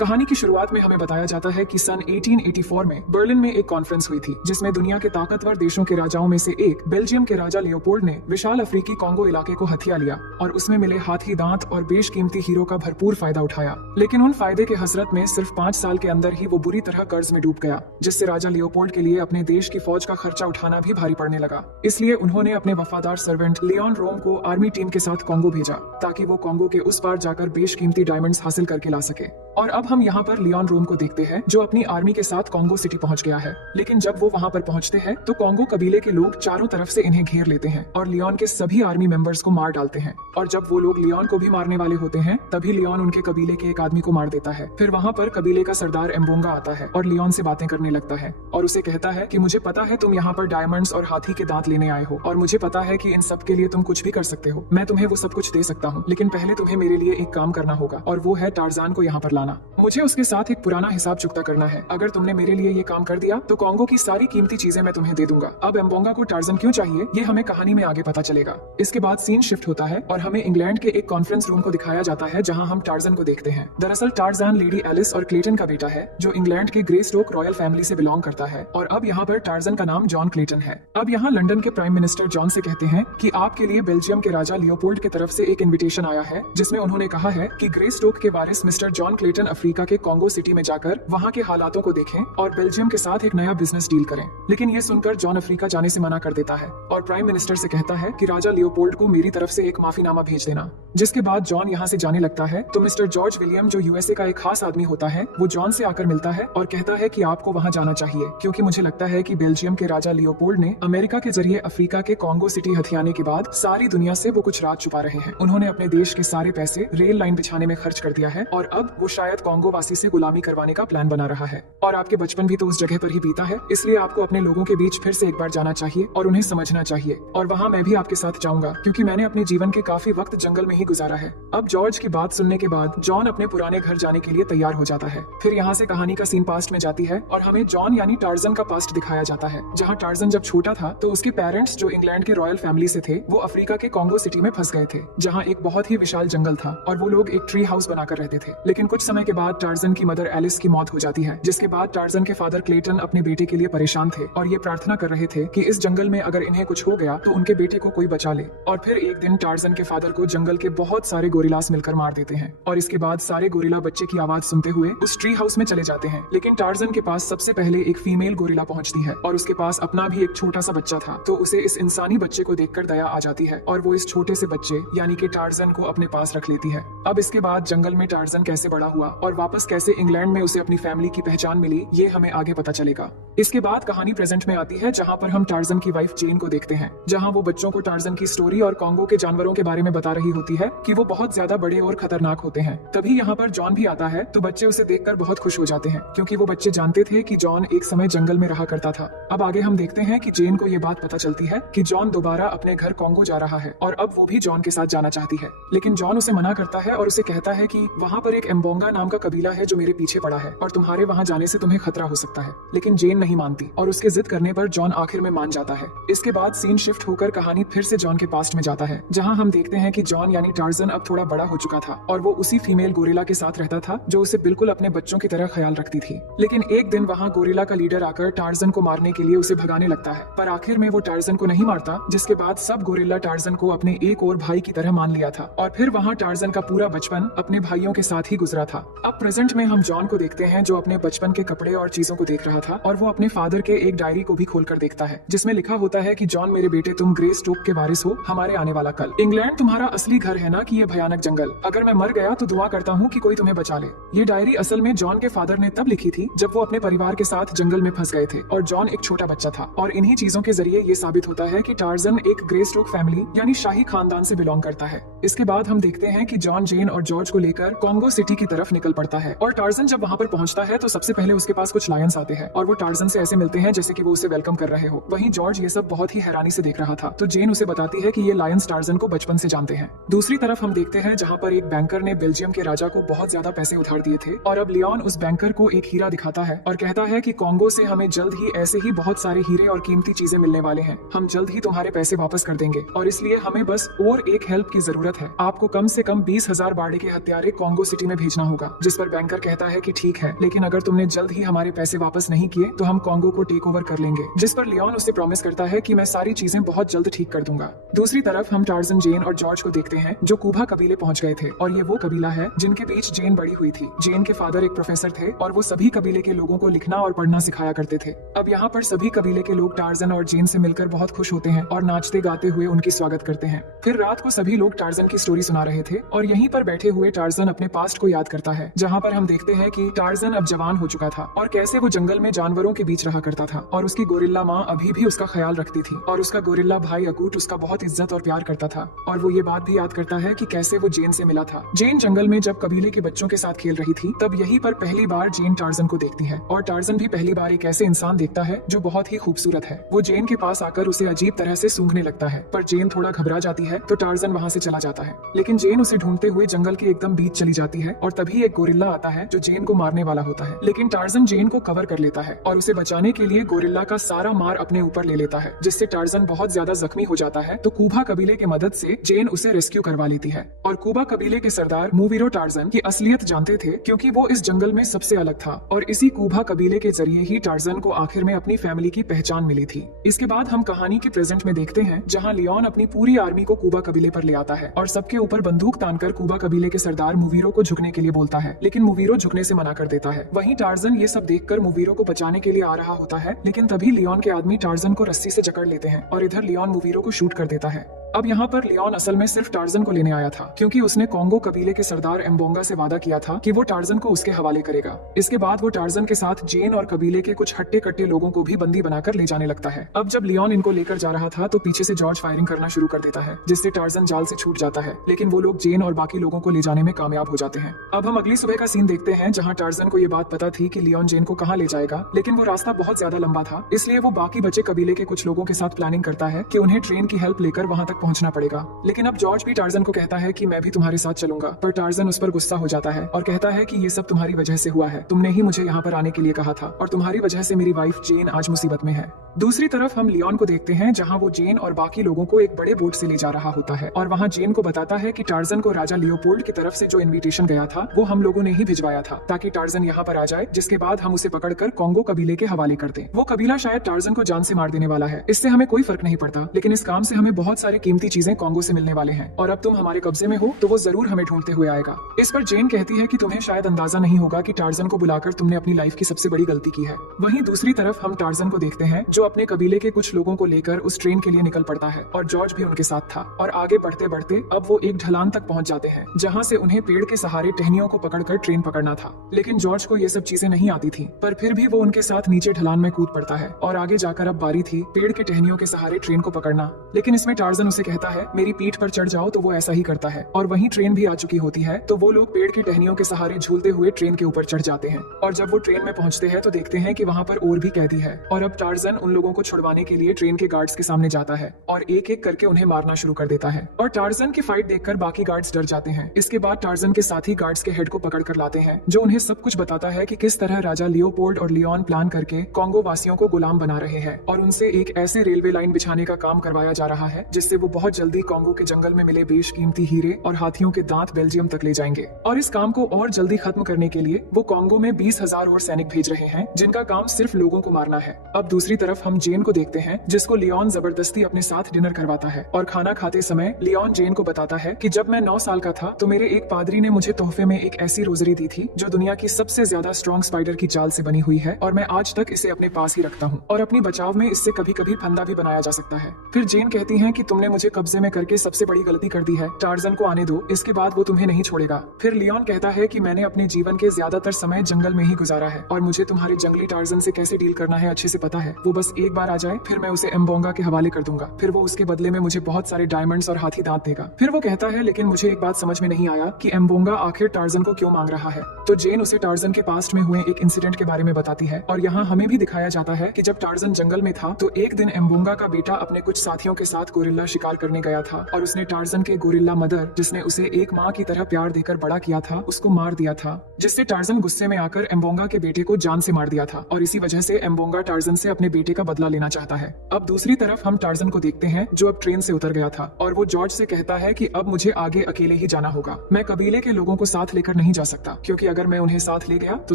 कहानी की शुरुआत में हमें बताया जाता है कि सन 1884 में बर्लिन में एक कॉन्फ्रेंस हुई थी, जिसमें दुनिया के ताकतवर देशों के राजाओं में से एक बेल्जियम के राजा लियोपोल्ड ने विशाल अफ्रीकी कॉन्गो इलाके को हथिया लिया और उसमें मिले हाथी दांत और बेशकीमती हीरो का भरपूर फायदा उठाया। लेकिन उन फायदे के हसरत में सिर्फ 5 साल के अंदर ही वो बुरी तरह कर्ज में डूब गया, जिससे राजा लियोपोल्ड के लिए अपने देश की फौज का खर्चा उठाना भी भारी पड़ने लगा। इसलिए उन्होंने अपने वफादार सर्वेंट लियोन रोम को आर्मी टीम के साथ कॉन्गो भेजा, ताकि वो कॉन्गो के उस पार जाकर बेशकीमती डायमंड्स हासिल करके ला सके। और अब हम यहाँ पर लियोन रोम को देखते हैं, जो अपनी आर्मी के साथ कॉन्गो सिटी पहुंच गया है। लेकिन जब वो वहाँ पर पहुंचते हैं तो कॉन्गो कबीले के लोग चारों तरफ से इन्हें घेर लेते हैं और लियोन के सभी आर्मी मेंबर्स को मार डालते हैं। और जब वो लोग लियोन को भी मारने वाले होते हैं, तभी लियोन उनके कबीले के एक आदमी को मार देता है। फिर वहाँ पर कबीले का सरदार एम्बोंगा आता है और लियोन से बातें करने लगता है और उसे कहता है कि मुझे पता है तुम यहाँ पर डायमंड्स और हाथी के दांत लेने आए हो, और मुझे पता है कि इन सब के लिए तुम कुछ भी कर सकते हो। मैं तुम्हें वो सब कुछ दे सकता हूँ, लेकिन पहले तुम्हें मेरे लिए एक काम करना होगा, और वो है टार्जान को यहाँ पर लाना। मुझे उसके साथ एक पुराना हिसाब चुकता करना है। अगर तुमने मेरे लिए ये काम कर दिया तो कॉन्गो की सारी कीमती चीजें मैं तुम्हें दे दूंगा। अब एम्बोंगा को टार्जन क्यों चाहिए, ये हमें कहानी में आगे पता चलेगा। इसके बाद सीन शिफ्ट होता है और हमें इंग्लैंड के एक कॉन्फ्रेंस रूम को दिखाया जाता है, जहां हम टार्जन को देखते हैं। दरअसल टार्जन लेडी एलिस और क्लेटन का बेटा है, जो इंग्लैंड की ग्रेस्टोक रॉयल फैमिली से बिलोंग करता है। और अब यहाँ पर टार्जन का नाम जॉन क्लेटन है। अब यहाँ लंदन के प्राइम मिनिस्टर जॉन से कहते हैं कि आपके लिए बेल्जियम के राजा लियोपोल्ड की तरफ से एक इन्विटेशन आया है, जिसमें उन्होंने कहा है कि ग्रेस्टोक के वारिस मिस्टर जॉन क्लेटन अफ्रीका के कॉन्गो सिटी में जाकर वहाँ के हालातों को देखें और बेल्जियम के साथ एक नया बिजनेस डील करें। लेकिन ये सुनकर जॉन अफ्रीका जाने से मना कर देता है और प्राइम मिनिस्टर से कहता है कि राजा लियोपोल्ड को मेरी तरफ से एक माफीनामा भेज देना। जिसके बाद जॉन यहाँ से जाने लगता है तो मिस्टर जॉर्ज विलियम, जो यूएसए का एक खास आदमी होता है, वो जॉन से आकर मिलता है और कहता है कि आपको वहाँ जाना चाहिए, क्योंकि मुझे लगता है कि बेल्जियम के राजा लियोपोल्ड ने अमेरिका के जरिए अफ्रीका के कॉन्गो सिटी हथियाने के बाद सारी दुनिया से वो कुछ राज छुपा रहे हैं। उन्होंने अपने देश के सारे पैसे रेल लाइन बिछाने में खर्च कर दिया है और अब वो शायद कॉन्गो वासी से गुलामी करवाने का प्लान बना रहा है। और आपके बचपन भी तो उस जगह पर ही बीता है, इसलिए आपको अपने लोगों के बीच फिर से एक बार जाना चाहिए और उन्हें समझना चाहिए। और वहाँ मैं भी आपके साथ जाऊंगा, क्योंकि मैंने अपने जीवन के काफी वक्त जंगल में ही गुजारा है। अब जॉर्ज की बात सुनने के बाद जॉन अपने पुराने घर जाने के लिए तैयार हो जाता है। फिर यहाँ से कहानी का सीन पास्ट में जाती है और हमें जॉन यानी टार्जन का पास्ट दिखाया जाता है, जहाँ टार्जन जब छोटा था तो उसके पेरेंट्स, जो इंग्लैंड के रॉयल फैमिली से थे, वो अफ्रीका के कॉन्गो सिटी में फंस गए थे, जहाँ एक बहुत ही विशाल जंगल था और वो लोग एक ट्री हाउस बनाकर रहते थे। लेकिन कुछ समय के बाद टार्जन की मदर एलिस की मौत हो जाती है, जिसके बाद टार्जन के फादर क्लेटन अपने बेटे के लिए परेशान थे और ये प्रार्थना कर रहे थे कि इस जंगल में अगर इन्हें कुछ हो गया तो उनके बेटे को कोई बचा ले। और फिर एक दिन टार्जन के फादर को जंगल के बहुत सारे गोरिल्लास मिलकर मार देते हैं और इसके बाद सारे गोरिल्ला बच्चे की आवाज सुनते हुए उस ट्री हाउस में चले जाते हैं। लेकिन टार्जन के पास सबसे पहले एक फीमेल गोरिल्ला पहुंचती है और उसके पास अपना भी एक छोटा सा बच्चा था, तो उसे इस इंसानी बच्चे को देखकर दया आ जाती है और वो इस छोटे से बच्चे यानी कि टार्जन को अपने पास रख लेती है। अब इसके बाद जंगल में टार्जन कैसे बड़ा हुआ और वापस कैसे इंग्लैंड में उसे अपनी फैमिली की पहचान मिली, ये हमें आगे पता चलेगा। इसके बाद कहानी प्रेजेंट में आती है, जहाँ पर हम टार्जन की वाइफ जेन को देखते हैं, जहाँ वो बच्चों को टार्जन की स्टोरी और कॉन्गो के जानवरों के बारे में बता रही होती है कि वो बहुत ज्यादा बड़े और खतरनाक होते हैं। तभी यहाँ पर जॉन भी आता है, तो बच्चे उसे देखकर बहुत खुश हो जाते हैं, क्योंकि वो बच्चे जानते थे कि जॉन एक समय जंगल में रहा करता था। अब आगे हम देखते हैं कि जेन को ये बात पता चलती है कि जॉन दोबारा अपने घर कॉन्गो जा रहा है और अब वो भी जॉन के साथ जाना चाहती है। लेकिन जॉन उसे मना करता है और उसे कहता है कि वहाँ पर एक एम्बोंगा नाम का कबीला है जो मेरे पीछे पड़ा है और तुम्हारे वहाँ जाने से तुम्हें खतरा हो सकता है। लेकिन जेन नहीं मानती और उसके जिद करने पर जॉन आखिर में मान जाता है। इसके बाद सीन शिफ्ट होकर कहानी फिर से जॉन के पास्ट में जाता है, जहाँ हम देखते हैं कि जॉन यानी टार्जन अब थोड़ा बड़ा हो चुका था और वो उसी फीमेल गोरिल्ला के साथ रहता था जो उसे बिल्कुल अपने बच्चों की तरह ख्याल रखती थी। लेकिन एक दिन वहाँ गोरिल्ला का लीडर आकर टार्जन को मारने के लिए उसे भगाने लगता है, पर आखिर में वो टार्जन को नहीं मारता, जिसके बाद सब गोरिल्ला टार्जन को अपने एक और भाई की तरह मान लिया था और फिर वहाँ टार्जन का पूरा बचपन अपने भाइयों के साथ ही गुजरा था। अब प्रेजेंट में हम जॉन को देखते हैं, जो अपने बचपन के कपड़े और चीजों को देख रहा था और वो अपने फादर के एक डायरी को भी खोलकर देखता है, जिसमें लिखा होता है कि जॉन मेरे बेटे, तुम ग्रेस्टोक के वारिस हो, हमारे आने वाला कल। इंग्लैंड तुम्हारा असली घर है ना कि ये भयानक जंगल। अगर मैं मर गया तो दुआ करता हूँ कि कोई तुम्हें बचा ले। ये डायरी असल में जॉन के फादर ने तब लिखी थी जब वो अपने परिवार के साथ जंगल में फंस गए थे और जॉन एक छोटा बच्चा था। और इन्हीं चीजों के जरिए ये साबित होता है कि टार्जन एक ग्रेस्टोक फैमिली यानी शाही खानदान से बिलोंग करता है। इसके बाद हम देखते हैं कि जॉन जेन और जॉर्ज को लेकर कॉन्गो सिटी की तरफ निकल पड़ता है और टार्जन जब वहाँ पर पहुँचता है तो सबसे पहले उसके पास कुछ लायंस आते हैं और वो टार्जन टार्जन से ऐसे मिलते हैं जैसे कि वो उसे वेलकम कर रहे हो। वहीं जॉर्ज ये सब बहुत ही हैरानी से देख रहा था, तो जेन उसे बताती है कि ये लायंस टार्जन को बचपन से जानते हैं। दूसरी तरफ हम देखते हैं जहाँ पर एक बैंकर ने बेल्जियम के राजा को बहुत ज्यादा पैसे उधार दिए थे और अब लियोन उस बैंकर को एक हीरा दिखाता है और कहता है कि कॉन्गो से हमें जल्द ही ऐसे ही बहुत सारे हीरे और कीमती चीजें मिलने वाले हैं। हम जल्द ही तुम्हारे पैसे वापस कर देंगे और इसलिए हमें बस और एक हेल्प की जरूरत है। आपको कम से कम 20,000 बाड़े के हत्यारे कॉन्गो सिटी में भेजना होगा। जिस पर बैंकर कहता है कि ठीक है, लेकिन अगर तुमने जल्द ही हमारे पैसे वापस नहीं किए तो हम कॉन्गो को टेक ओवर कर लेंगे। जिस पर लियोन उसे प्रॉमिस करता है कि मैं सारी चीजें बहुत जल्द ठीक कर दूंगा। दूसरी तरफ हम टार्जन, जेन और जॉर्ज को देखते हैं जो कूबा कबीले पहुंच गए थे और ये वो कबीला है जिनके बीच जेन बड़ी हुई थी। जेन के फादर एक प्रोफेसर थे और वो सभी कबीले के लोगों को लिखना और पढ़ना सिखाया करते थे। अब यहाँ पर सभी कबीले के लोग टार्जन और जेन से मिलकर बहुत खुश होते हैं और नाचते गाते हुए उनकी स्वागत करते हैं। फिर रात को सभी लोग टार्जन की स्टोरी सुना रहे थे और यहीं पर बैठे हुए टार्जन अपने पास्ट को याद करता है, जहाँ पर हम देखते हैं कि टार्जन अब जवान हो चुका था और कैसे वो जंगल में जानवरों के बीच रहा करता था और उसकी गोरिल्ला माँ अभी भी उसका ख्याल रखती थी और उसका गोरिल्ला भाई अकूट उसका बहुत इज्जत और प्यार करता था। और वो ये बात भी याद करता है कि कैसे वो जेन से मिला था। जेन जंगल में जब कबीले के बच्चों के साथ खेल रही थी तब यहीं पर पहली बार जेन टार्जन को देखती है और टार्जन भी पहली बार एक ऐसे इंसान देखता है जो बहुत ही खूबसूरत है। वो जेन के पास आकर उसे अजीब तरह से सूंघने लगता है, पर जेन थोड़ा घबरा जाती है तो टार्जन वहाँ से चला जाता है। लेकिन जेन उसे ढूंढते हुए जंगल के एकदम बीच चली जाती है और तभी एक गोरिल्ला आता है जो जेन को मारने वाला होता है। लेकिन टार्जन जेन को कवर कर लेता है और उसे बचाने के लिए गोरिल्ला का सारा मार अपने ऊपर ले लेता है, जिससे टार्जन बहुत ज्यादा जख्मी हो जाता है। तो कूबा कबीले की मदद से जेन उसे रेस्क्यू करवा लेती है और कूबा कबीले के सरदार मूवीरो टार्जन की असलियत जानते थे क्योंकि वो इस जंगल में सबसे अलग था और इसी कूबा कबीले के जरिए ही टार्जन को आखिर में अपनी फैमिली की पहचान मिली थी। इसके बाद हम कहानी के प्रेजेंट में देखते हैं जहाँ लियोन अपनी पूरी आर्मी को कूबा कबीले पर ले आता है और सबके ऊपर बंदूक तानकर कूबा कबीले के सरदार मूवीरो को झुकने के लिए बोलता है, लेकिन मूवीरो झुकने से मना कर देता है। वहीं टार्जन ये सब देखकर मूवीरो को बचाने के लिए आ रहा होता है, लेकिन तभी लियोन के आदमी टार्जन को रस्सी से जकड़ लेते हैं और इधर लियोन मूवीरो को शूट कर देता है। अब यहाँ पर लियोन असल में सिर्फ टार्जन को लेने आया था क्योंकि उसने कॉन्गो कबीले के सरदार एम्बोंगा से वादा किया था कि वो टार्जन को उसके हवाले करेगा। इसके बाद वो टार्जन के साथ जेन और कबीले के कुछ हट्टे कट्टे लोगों को भी बंदी बनाकर ले जाने लगता है। अब जब लियोन इनको लेकर जा रहा था तो पीछे से जॉर्ज फायरिंग करना शुरू कर देता है, जिससे टार्जन जाल से छूट जाता है, लेकिन वो लोग जेन और बाकी लोगों को ले जाने में कामयाब हो जाते हैं। अब हम अगली सुबह का सीन देखते हैं जहाँ टार्जन को ये बात पता थी कि लियोन जेन को कहाँ ले जाएगा, लेकिन वो रास्ता बहुत ज्यादा लंबा था, इसलिए वो बाकी बचे कबीले के कुछ लोगों के साथ प्लानिंग करता है कि उन्हें ट्रेन की हेल्प लेकर वहाँ तक पहुँचना पड़ेगा। लेकिन अब जॉर्ज भी टार्जन को कहता है कि मैं भी तुम्हारे साथ चलूंगा, पर टार्जन उस पर गुस्सा हो जाता है और कहता है कि ये सब तुम्हारी वजह से हुआ है, तुमने ही मुझे यहाँ पर आने के लिए कहा था और तुम्हारी वजह से मेरी वाइफ जेन आज मुसीबत में है। दूसरी तरफ हम लियोन को देखते हैं जहाँ वो जेन और बाकी लोगों को एक बड़े बोट से ले जा रहा होता है और वहाँ जेन को बताता है कि टार्जन को राजा लियोपोल्ड की तरफ से जो इन्विटेशन गया था वो हम लोगों ने ही भिजवाया था ताकि टार्जन यहाँ पर आ जाए, जिसके बाद हम उसे पकड़कर कॉन्गो कबीले के हवाले कर दें। वो कबीला शायद टार्जन को जान से मार देने वाला है, इससे हमें कोई फर्क नहीं पड़ता, लेकिन इस काम से हमें बहुत सारी कीमती चीजें कॉन्गो से मिलने वाले हैं और अब तुम हमारे कब्जे में हो तो वो जरूर हमें ढूंढते हुए आएगा। इस पर जेन कहती है कि तुम्हें शायद अंदाजा नहीं होगा कि टार्जन को बुलाकर तुमने अपनी लाइफ की सबसे बड़ी गलती की है। वहीं दूसरी तरफ हम टार्जन को देखते हैं जो अपने कबीले के कुछ लोगों को लेकर उस ट्रेन के लिए निकल पड़ता है और जॉर्ज भी उनके साथ था और आगे बढ़ते बढ़ते अब वो एक ढलान तक पहुंच जाते हैं जहां से उन्हें पेड़ के सहारे टहनियों को पकड़कर ट्रेन पकड़ना था। लेकिन जॉर्ज को ये सब चीजें नहीं आती थी, पर फिर भी वो उनके साथ नीचे ढलान में कूद पड़ता है और आगे जाकर अब बारी थी पेड़ के टहनियों के सहारे ट्रेन को पकड़ना। लेकिन इसमें टार्जन उसे कहता है मेरी पीठ पर चढ़ जाओ, तो वो ऐसा ही करता है और वहीं ट्रेन भी आ चुकी होती है, तो वो लोग पेड़ की टहनियों के सहारे झूलते हुए ट्रेन के ऊपर चढ़ जाते हैं और जब वो ट्रेन में पहुंचते हैं तो देखते हैं कि वहाँ पर और भी कैदी है और अब टार्जन उन लोगों को छुड़वाने के लिए ट्रेन के गार्ड्स के सामने जाता है और एक एक करके उन्हें मारना शुरू कर देता है और टार्जन की फाइट देखकर बाकी गार्ड्स डर जाते हैं। इसके बाद टार्जन के साथी गार्ड्स के हेड को पकड़ कर लाते हैं जो उन्हें सब कुछ बताता है कि किस तरह राजा लियोपोल्ड और लियोन प्लान करके कॉन्गो वासियों को गुलाम बना रहे हैं और उनसे एक ऐसे रेलवे लाइन बिछाने का काम करवाया जा रहा है जिससे वो बहुत जल्दी कॉन्गो के जंगल में मिले बेशकीमती हीरे और हाथियों के दांत बेल्जियम तक ले जाएंगे। और इस काम को और जल्दी खत्म करने के लिए वो कॉन्गो में 20,000 और सैनिक भेज रहे हैं जिनका काम सिर्फ लोगों को मारना है। अब दूसरी तरफ हम जेन को देखते हैं जिसको लियोन जबरदस्ती अपने साथ डिनर करवाता है और खाना खाते समय लियोन जेन को बताता है कि जब मैं 9 साल का था तो मेरे एक पादरी ने मुझे तोहफे में एक ऐसी रोजरी दी थी जो दुनिया की सबसे ज्यादा स्ट्रॉन्ग स्पाइडर की जाल से बनी हुई है और मैं आज तक इसे अपने पास ही रखता हूँ और अपनी बचाव में इससे कभी कभी फंदा भी बनाया जा सकता है। फिर जेन कहती है कि तुमने मुझे कब्जे में करके सबसे बड़ी गलती कर दी है। टार्जन को आने दो, इसके बाद वो तुम्हें नहीं छोड़ेगा। फिर लियोन कहता है कि मैंने अपने जीवन के ज्यादातर समय जंगल में ही गुजारा है और मुझे तुम्हारे जंगली टार्जन से कैसे डील करना है अच्छे से पता है। वो बस एक बार आ जाए, फिर मैं उसे एम्बोंगा के हवाले कर दूंगा। फिर वो उसके बदले में मुझे बहुत सारे डायमंड्स और हाथी दांत देगा। फिर वो कहता है लेकिन मुझे एक बात समझ में नहीं आया कि एम्बोंगा आखिर टार्जन को क्यों मांग रहा है। तो जेन उसे टार्जन के पास्ट में हुए एक इंसिडेंट के बारे में बताती है और यहाँ हमें भी दिखाया जाता है कि जब टार्जन जंगल में था तो एक दिन एम्बोंगा का बेटा अपने कुछ साथियों के साथ गोरिल्ला शिकार करने गया था और उसने टार्जन के गोरिल्ला मदर, जिसने उसे एक माँ की तरह प्यार देकर बड़ा किया था, उसको मार दिया था, जिससे टार्जन गुस्से में आकर एम्बोंगा के बेटे को जान से मार दिया था और इसी वजह से एम्बोंगा टार्जन से अपने बेटे का बदला लेना चाहता है। अब दूसरी तरफ हम टार्जन को देखते हैं जो अब ट्रेन से उतर गया था और वो जॉर्ज से कहता है कि अब मुझे आगे अकेले ही जाना होगा। मैं कबीले के लोगों को साथ लेकर नहीं जा सकता क्योंकि अगर मैं उन्हें साथ ले गया तो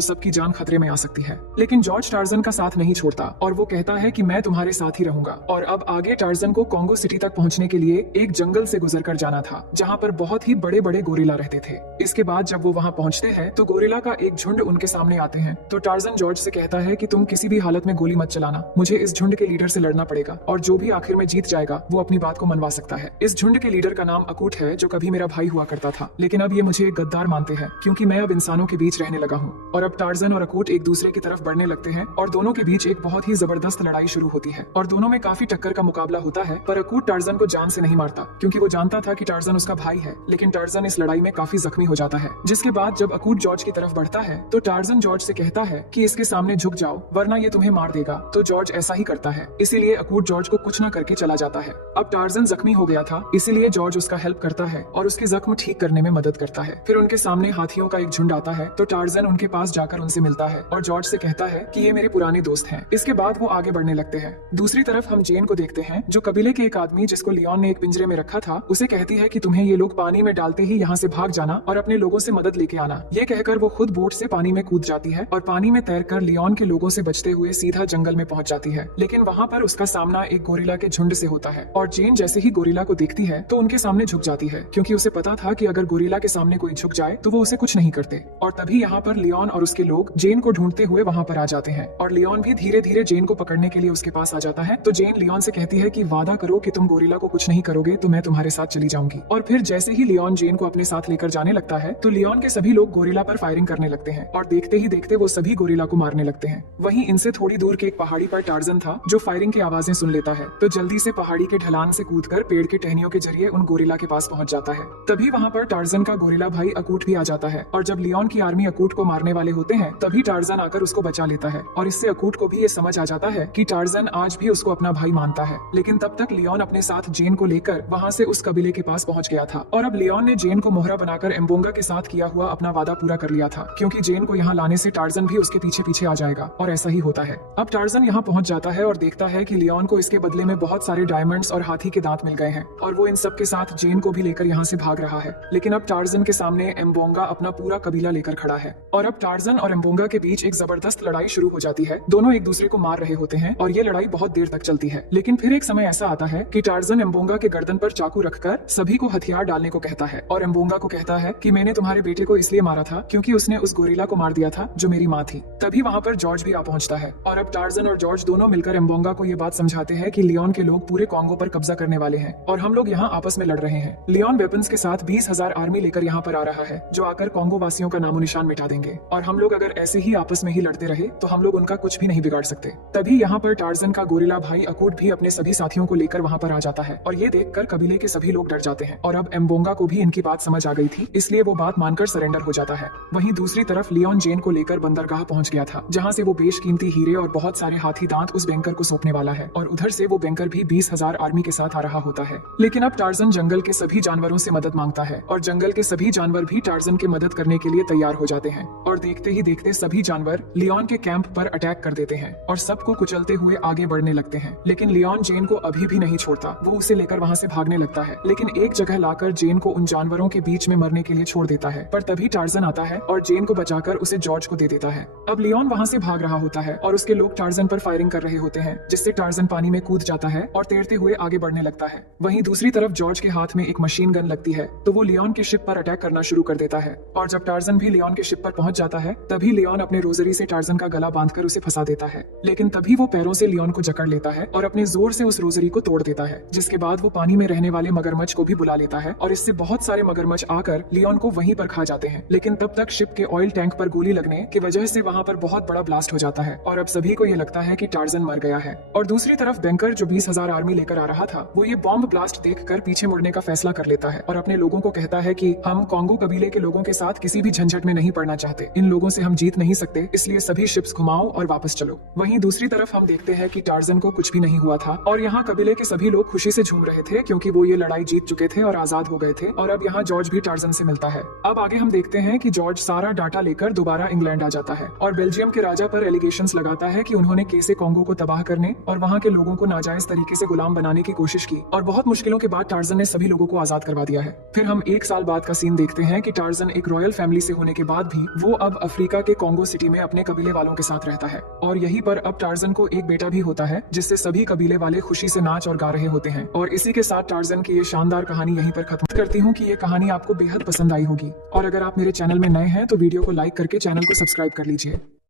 सबकी जान खतरे में आ सकती है। लेकिन जॉर्ज टार्जन का साथ नहीं छोड़ता और वो कहता है कि मैं तुम्हारे साथ ही रहूंगा। और अब आगे टार्जन को कॉन्गो सिटी तक पहुंचने के लिए एक जंगल से गुजरकर जाना था जहाँ पर बहुत ही बड़े बड़े गोरिल्ला रहते थे। इसके बाद जब वो वहाँ पहुँचते हैं तो गोरिल्ला का एक झुंड उनके सामने आते हैं। तो टार्जन जॉर्ज से कहता है कि तुम किसी भी हालत में गोली मत चलाना, मुझे इस झुंड के लीडर से लड़ना पड़ेगा और जो भी आखिर में जीत जाएगा वो अपनी बात को मनवा सकता है। इस झुंड के लीडर का नाम अकूट है जो कभी मेरा भाई हुआ करता था, लेकिन अब ये मुझे एक गद्दार मानते हैं क्योंकि मैं अब इंसानों के बीच रहने लगा हूँ। और अब टार्जन और अकूट एक दूसरे की तरफ बढ़ने लगते हैं और दोनों के बीच एक बहुत ही जबरदस्त लड़ाई शुरू होती है और दोनों में काफी टक्कर का मुकाबला होता है। पर अकूट टार्जन को जान से नहीं मारता क्योंकि वो जानता था कि टार्जन उसका भाई है, लेकिन टार्जन इस लड़ाई में काफी जख्मी हो जाता है। जिसके बाद जब अकूट जॉर्ज की तरफ बढ़ता है तो टार्जन जॉर्ज से कहता है कि इसके सामने झुक जाओ वरना ये तुम्हें मार देगा। तो जॉर्ज ऐसा ही करता है, इसीलिए अकूट जॉर्ज को कुछ न करके चला जाता है। अब टार्जन जख्मी हो गया था, इसीलिए जॉर्ज उसका हेल्प करता है और उसके जख्म ठीक करने में मदद करता है। फिर उनके सामने हाथियों का एक झुंड आता है तो टार्जन उनके पास जाकर उनसे मिलता है और जॉर्ज से कहता है कि ये मेरे पुराने दोस्त हैं। इसके बाद वो आगे बढ़ने लगते हैं। दूसरी तरफ हम जेन को देखते हैं जो कबीले के एक आदमी जिसको लियोन ने एक पिंजरे में रखा था उसे कहती है कि तुम्हें ये लोग पानी में डालते ही यहाँ से भाग जाना और अपने लोगों से मदद लेके आना। ये कहकर वो खुद बोट से पानी में कूद जाती है और पानी में तैरकर लियोन के लोगों से बचते हुए सीधा जंगल में पहुंच जाती है। लेकिन वहाँ पर उसका सामना एक गोरिल्ला के झुंड से होता है और जेन जैसे ही गोरिल्ला को देखती है तो उनके सामने झुक जाती है क्योंकि उसे पता था कि अगर गोरिल्ला के सामने कोई झुक जाए तो वो उसे कुछ नहीं करते। और तभी यहाँ पर लियोन और उसके लोग जेन को ढूंढते हुए वहाँ पर आ जाते हैं और लियोन भी धीरे धीरे जेन को पकड़ने के लिए उसके पास आ जाता है। तो जेन लियोन से कहती है कि वादा करो कि तुम गोरिल्ला को कुछ नहीं करोगे तो मैं तुम्हारे साथ चली जाऊंगी। और फिर जैसे ही लियोन जेन को अपने साथ लेकर जाने लगता है तो लियोन के सभी लोग गोरिल्ला पर फायरिंग करने लगते हैं और देखते ही देखते वो सभी गोरिल्ला को मारने लगते हैं। वहीं इनसे थोड़ी दूर के एक पहाड़ी पर टार्जन था जो फायरिंग की आवाजें सुन लेता है तो जल्दी से पहाड़ी के ढलान से कूदकर पेड़ की टहनियों के जरिए उन गोरिल्ला के पास पहुंच जाता है। तभी वहाँ पर टार्जन का गोरिल्ला भाई अकूट भी आ जाता है और जब लियोन की आर्मी अकूट को मारने वाले होते हैं तभी टार्जन आकर उसको बचा लेता है और इससे अकूट को भी ये समझ आ जाता है कि टार्जन आज भी उसको अपना भाई मानता है। लेकिन तब तक लियोन अपने साथ जेन को लेकर वहाँ से उस कबीले के पास पहुँच गया था और अब लियोन ने जेन को मोहरा बनाकर एम्बोंगा के साथ किया हुआ अपना वादा पूरा कर लिया था क्योंकि जेन को यहाँ लाने से टार्जन भी उसके पीछे पीछे आ जाएगा और ऐसा ही होता है। अब टार्जन यहाँ पहुँच जाता है और देखता है कि लियोन को इसके बदले में बहुत सारे डायमंड्स और हाथी के दांत मिल गए हैं और वो इन सब के साथ जेन को भी लेकर यहाँ से भाग रहा है। लेकिन अब टार्जन के सामने एम्बोंगा अपना पूरा कबीला लेकर खड़ा है और अब टार्जन और एम्बोंगा के बीच एक जबरदस्त लड़ाई शुरू हो जाती है। दोनों एक दूसरे को मार रहे होते हैं और ये लड़ाई बहुत देर तक चलती है। लेकिन फिर एक समय ऐसा आता है कि टार्जन एम्बोंगा के गर्दन पर चाकू रखकर सभी को हथियार डालने को कहता है और एम्बोंगा को कहता है कि मैंने तुम्हारे बेटे को इसलिए मारा था क्योंकि उसने उस गोरिल्ला को मार दिया था जो मेरी माँ थी। तभी वहाँ पर जॉर्ज भी आ पहुँचता है और अब टार्जन और जॉर्ज दोनों मिलकर एम्बोंगा को ये बात समझाते हैं कि लियोन के लोग पूरे कॉन्गो पर कब्जा करने वाले हैं और हम लोग यहाँ आपस में लड़ रहे हैं। लियोन वेपन्स के साथ 20,000 आर्मी लेकर यहाँ पर आ रहा है जो आकर कॉन्गो वासियों का नामो निशान मिटा देंगे और हम लोग अगर ऐसे ही आपस में ही लड़ते रहे तो हम लोग उनका कुछ भी नहीं बिगाड़ सकते। तभी यहाँ पर टार्जन का गोरिल्ला भाई अकूट भी अपने सभी साथियों को लेकर वहाँ पर आ जाता है और ये देखकर कबीले के सभी लोग डर जाते हैं और अब एम्बोंगा को भी इनकी बात समझ आ गई थी, इसलिए वो बात मानकर सरेंडर हो जाता है। वहीं दूसरी तरफ लियोन जेन को लेकर बंदरगाह पहुंच गया था जहां से वो बेशकीमती हीरे और बहुत सारे हाथी दांत उस बैंकर को सौंपने वाला है और उधर से वो बैंकर भी 20,000 आर्मी के साथ आ रहा होता है। लेकिन अब टार्जन जंगल के सभी जानवरों से मदद मांगता है और जंगल के सभी जानवर भी टार्जन की मदद करने के लिए तैयार हो जाते हैं और देखते ही देखते सभी जानवर लियोन के कैंप पर अटैक कर देते हैं और सबको कुचलते हुए आगे बढ़ने लगते हैं। लेकिन लियोन जेन को अभी भी नहीं छोड़ता, वो उसे लेकर वहाँ से भागने लगता है लेकिन एक जगह लाकर जेन को उन जानवरों के बीच में मरने के लिए छोड़ देता है। पर तभी टार्जन आता है और जेन को बचाकर उसे जॉर्ज को दे देता है। अब लियोन वहाँ से भाग रहा होता है और उसके लोग टार्जन पर फायरिंग कर रहे होते हैं जिससे टार्जन पानी में कूद जाता है और तैरते हुए आगे बढ़ने लगता है। वहीं दूसरी तरफ जॉर्ज के हाथ में एक मशीन गन लगती है तो वो लियोन के शिप पर अटैक करना शुरू कर देता है और जब टार्जन भी लियोन के शिप पर पहुंच जाता है तभी लियोन अपने रोजरी से टार्जन का गला बांधकर उसे फंसा देता है। लेकिन तभी वो पैरों से लियोन को जकड़ लेता है और अपने जोर से उस रोजरी को तोड़ देता है जिससे इसके बाद वो पानी में रहने वाले मगरमच्छ को भी बुला लेता है और इससे बहुत सारे मगरमच्छ आकर लियोन को वहीं पर खा जाते हैं। लेकिन तब तक शिप के ऑयल टैंक पर गोली लगने की वजह से वहाँ पर बहुत बड़ा ब्लास्ट हो जाता है और अब सभी को ये लगता है कि टार्जन मर गया है। और दूसरी तरफ बैंकर जो 20,000 आर्मी लेकर आ रहा था, वो ये बॉम्ब ब्लास्ट देखकर पीछे मुड़ने का फैसला कर लेता है और अपने लोगों को कहता है कि हम कॉन्गो कबीले के लोगों के साथ किसी भी झंझट में नहीं पड़ना चाहते, इन लोगों से हम जीत नहीं सकते, इसलिए सभी शिप्स घुमाओ और वापस चलो। वहीं दूसरी तरफ हम देखते हैं कि टार्जन को कुछ भी नहीं हुआ था और यहाँ कबीले के सभी लोग खुशी से झूम रहे थे क्योंकि वो ये लड़ाई जीत चुके थे और आजाद हो गए थे। और अब यहाँ जॉर्ज भी टार्जन से मिलता है। अब आगे हम देखते हैं कि जॉर्ज सारा डाटा लेकर दोबारा इंग्लैंड आ जाता है और बेल्जियम के राजा पर एलिगेशंस लगाता है कि उन्होंने कैसे कॉन्गो को तबाह करने और वहाँ के लोगों को नाजायज तरीके से गुलाम बनाने की कोशिश की और बहुत मुश्किलों के बाद टार्जन ने सभी लोगों को आजाद करवा दिया है। फिर हम 1 साल बाद का सीन देखते हैं कि टार्जन एक रॉयल फैमिली से होने के बाद भी वो अब अफ्रीका के कॉन्गो सिटी में अपने कबीले वालों के साथ रहता है और यहीं पर अब टार्जन को एक बेटा भी होता है जिससे सभी कबीले वाले खुशी से नाच और गा रहे होते हैं। और इसी के साथ टार्जन की ये शानदार कहानी यहीं पर खत्म करती हूँ कि ये कहानी आपको बेहद पसंद आई होगी और अगर आप मेरे चैनल में नए हैं तो वीडियो को लाइक करके चैनल को सब्सक्राइब कर लीजिए।